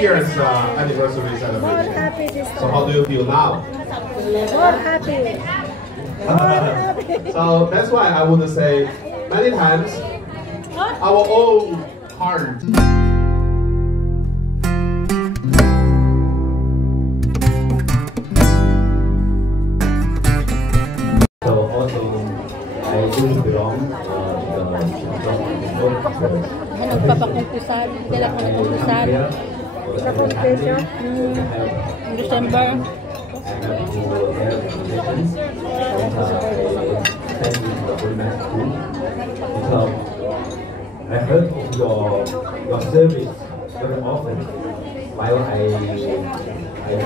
year's anniversary celebration. More happy this time. So how do you feel now? More happy. More happy. So that's why I want to say many times our own heart. So also I do belong Nagpapakungkusan, dala ko nagpapakungkusan. Sa confession. In December. I heard of your service very often while I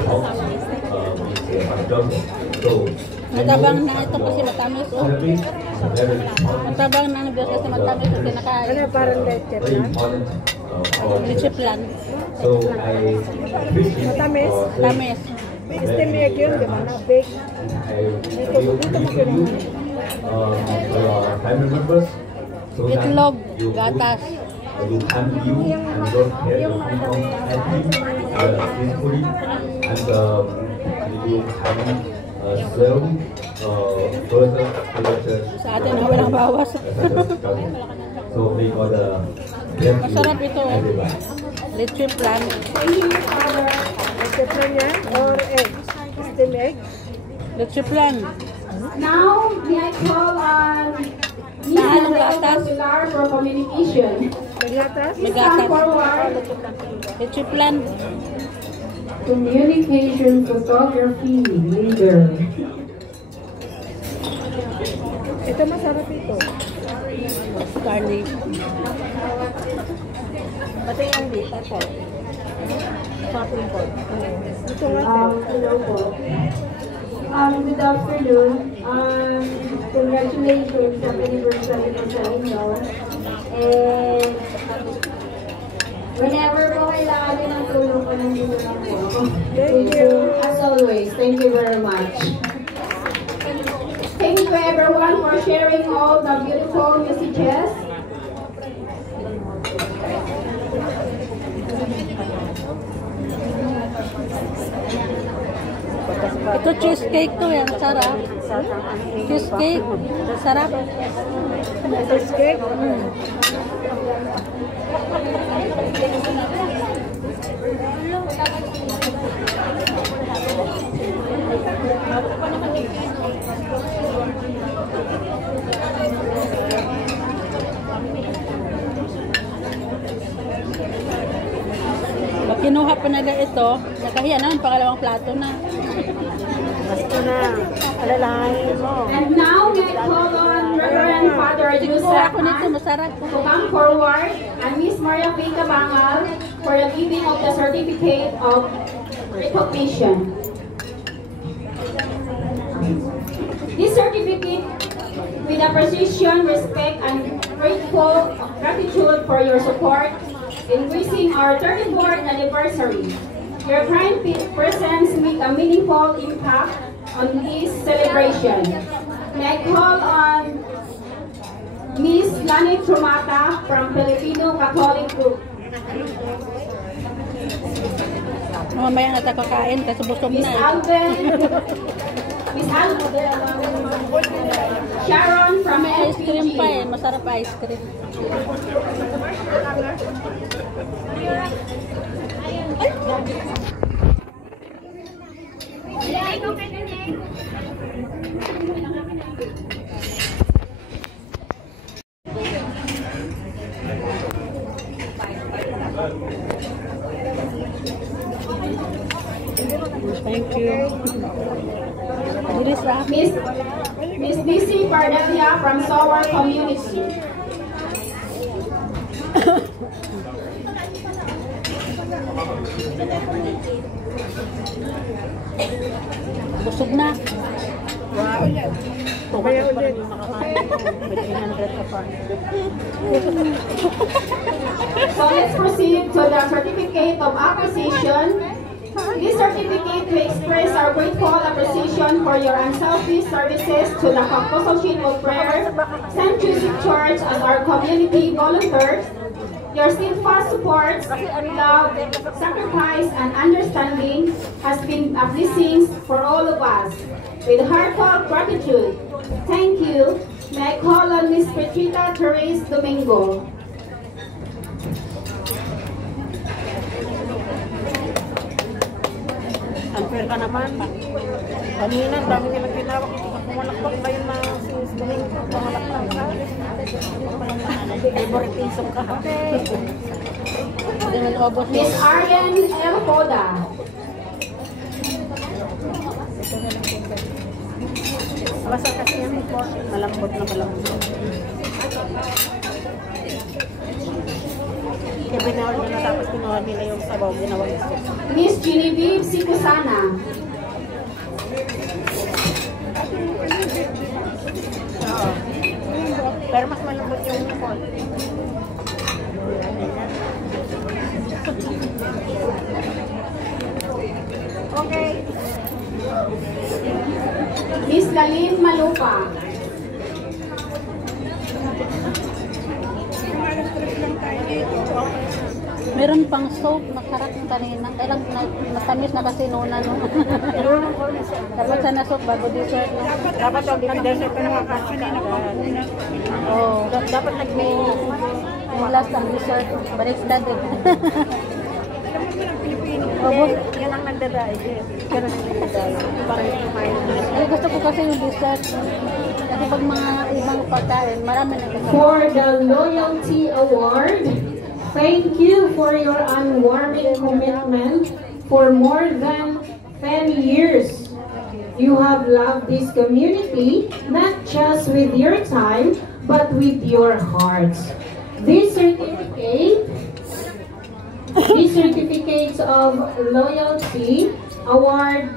talk with my daughter. So Matabang na ito kasi matamis. Oh. service is a very important. Matabang na ang Diyos kasi matamis kasi nakain. Ano parang leche Very plan? important. Leche plan. So I appreciate Matamis? your service. Tamis. May stemeg yun, di ba? Na bake. I will thank you for your family members so that Itlog, you gatas. you can you and your parents become happy peacefully and you can serve further to the church. Sa atin na walang bawas. So we got a Masarap ito. everybody. Leche plan. Leche plan yan? Or egg? Stemeg? Leche plan. Now, may I call on Ms. Nahalong Andrea gatas. Aguilar for communication. Naglatas? Please May gatas. come forward. Leche plan. Communication photography leader. Ito masarap ito. Carne. Pati yung di, ito. Shopping po. Ito nga. Hello po. Good afternoon. Congratulations sa anniversary po sa inyo. And whenever po kailangan din ng tulong ko, nandito lang po ako. Thank you. As always, thank you very much. Thank you everyone for sharing all the beautiful messages. Ito cheesecake to yan. Sarap. Cheesecake. Sarap. Cheesecake? Pag kinuha pa nila ito, nakahiya na, pangalawang plato na. Basta na. Alalahanin mo. And now, may I call on Reverend Father Tingko Joseph ako nito, masarap. to come forward and Miss Maria Vita Bangal for the giving of the certificate of recognition. This certificate with appreciation, respect, and grateful gratitude for your support in reaching our 34th anniversary. Your kind presence make a meaningful impact on this celebration. May I call on Miss Lani Trumata from Filipino Catholic Group. Mamaya na tayo kakain kasi busog Miss na eh. Alvin, Miss Alvin, Sharon from May ice cream pa eh. LPG. Masarap ice cream. Thank you. Bilis ah. Miss DC Pardelia from Sowar Community. Busog na. Wow. Kaya ulit. So let's proceed to the certificate of appreciation. This certificate will express our grateful appreciation for your unselfish services to the Apostleship of Prayer, St. Joseph Church as our community volunteers, Your steadfast support, love, sacrifice, and understanding has been a blessing for all of us. With heartfelt gratitude, thank you. May I call on Ms. Petrita Therese Domingo. Unfair ka naman. Kanina, dami nilang ginawak. Pumalakpak ba yun na si Domingo? Pumalakpak ka. Favoritism ka. Ms. Arian L. Poda. Basta kasi yan po. Malambot na malambot. Kaya binawal nila tapos kinuha nila yung sabaw. Ginawa yung sauce. Ms. Genevieve Sikusana. Oo. Pero mas malambot yung pot. Okay. Ms. Lalin Malupa. Meron pang soap, masarap yung kanina. Kailang matamis na kasi nuna, no? Dapat sana soap bago dessert, no? Dapat yung nag-dessert ka naman kasi Oh, dapat nag-main. yung last ang dessert. Baliktad, eh. Yan ang nagdadai. Pero nagdadai. Parang yung kumain. Ay, gusto ko kasi yung dessert. Kasi pag mga ibang pagkain, marami na gusto. For the Loyalty Award, thank you for your unwarming commitment for more than 10 years. You have loved this community, not just with your time, but with your hearts. These certificates of loyalty award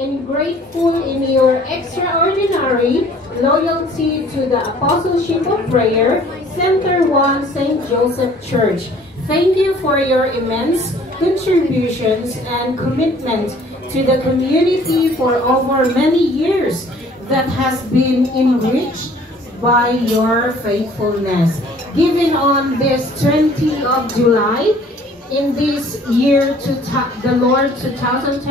in grateful in your extraordinary loyalty to the Apostleship of Prayer, Center 1 St. Joseph Church. Thank you for your immense contributions and commitment to the community for over many years that has been enriched by your faithfulness. Given on this 20th of July, in this year, the Lord 2025,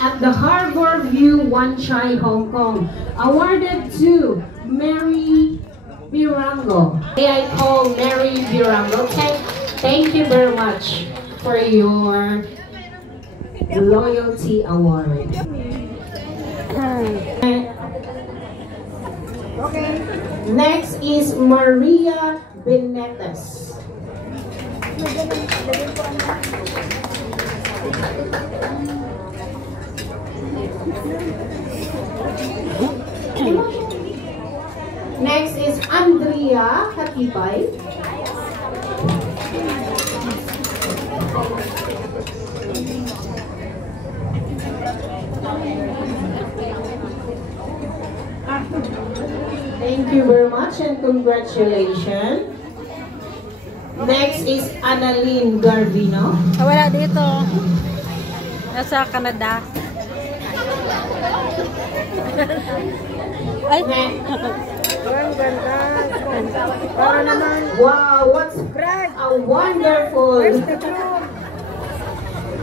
at the Harbor View Wan Chai, Hong Kong, awarded to Mary Birango. May I call Mary Birango? Thank you very much for your Loyalty Award. Okay. Next is Maria Benetes. Next is Andrea Hatibay. Thank you very much and congratulations. Next is Annalyn Garvino. Wala dito. Nasa Canada. Ay! Ang ganda. Para naman. Wow, what's a wonderful.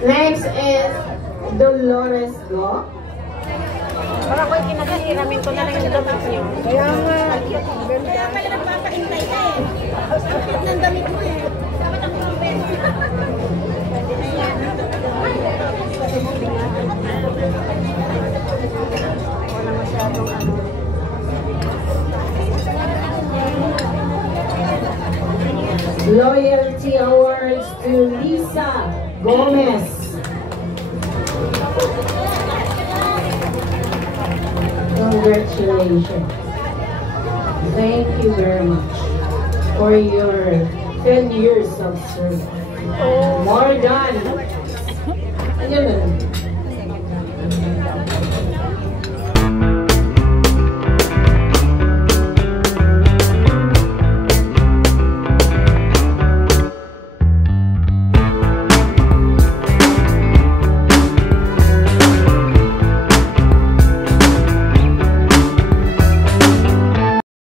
Next is Dolores Go. Para ko kinakahiramin ko na lang yung damit niyo. Kaya nga. Kaya pala nagpapahintay ka eh. Kapit ng damit mo eh. Dapat ang kumpens. Pwede na yan. Wala masyadong ano. Loyalty Awards to Lisa Gomez. Congratulations. Thank you very much for your 10 years of service. More done. Ayun na.